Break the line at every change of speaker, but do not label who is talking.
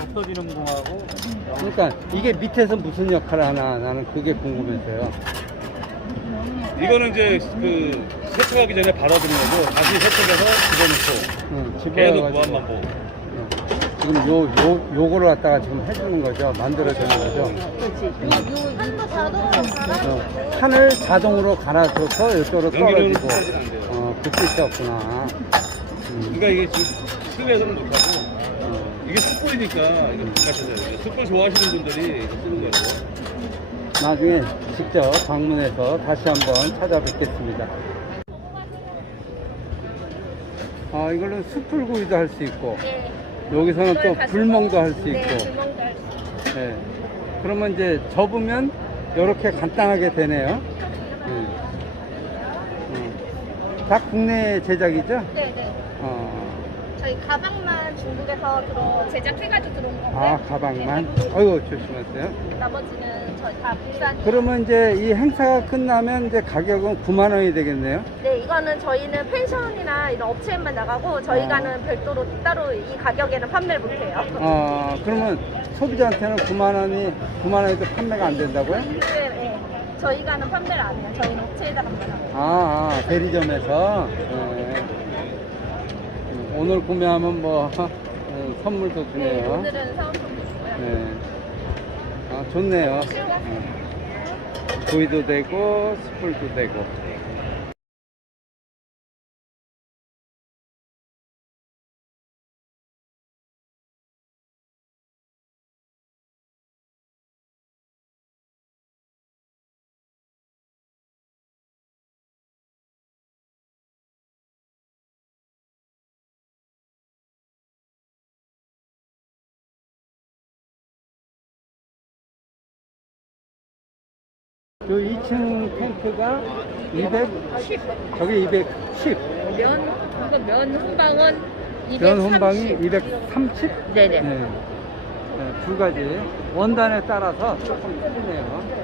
없어지는 거하고.
그러니까 이게 밑에서 무슨 역할을 하나 나는 그게 궁금해서요.
이거는 이제 그 세척하기 전에 받아들이는 거고 다시 세척해서 집어넣고 계속
집어넣어가지고.
무한 반복.
지금 요거를 갖다가 지금 해주는 거죠. 만들어주는 거죠.
한도 자동으로 갈아.
판을 자동으로 갈아줘서 이쪽으로
연기는
떨어지고.
사실 안 돼요.
그렇게 있었구나.
그러니까 이게 지금 실내에서는 좋다고 이게 숯불이니까 이거 바깥에서 숯불 좋아하시는 분들이 이거 쓰는 거예요.
나중에 직접 방문해서 다시 한번 찾아뵙겠습니다. 이걸로 숯불구이도 할 수 있고,
네.
여기서는 또 불멍도 할 수 있고.
네, 불멍도 할 수 있고.
네. 그러면 이제 접으면 이렇게 간단하게 되네요. 다 국내 제작이죠?
네네. 저희 가방만 중국에서 제작해가지고 들어온 건데.
가방만?
네.
어이구, 조심하세요.
나머지는 저희 다 국산.
그러면 이제 이 행사가 끝나면 이제 가격은 9만 원이 되겠네요?
네, 이거는 저희는 펜션이나 이런 업체에만 나가고 저희가는 별도로 따로 이 가격에는 판매를 못해요.
그러면 소비자한테는 9만 원에도 판매가 안 된다고요?
네. 저희가는 판매를 안 해요. 저희는 업체에다가만 하고.
대리점에서. 오늘 구매하면 뭐 선물도
네,
주네요.
오늘은 사은품도 주고요.
네. 좋네요. 구이도 되고 숯불도 되고. 요 2층 텐트가 210, 저게 210.
면 혼방은
면 혼방이 230?
네네.
네. 두 가지. 원단에 따라서 조금 틀리네요.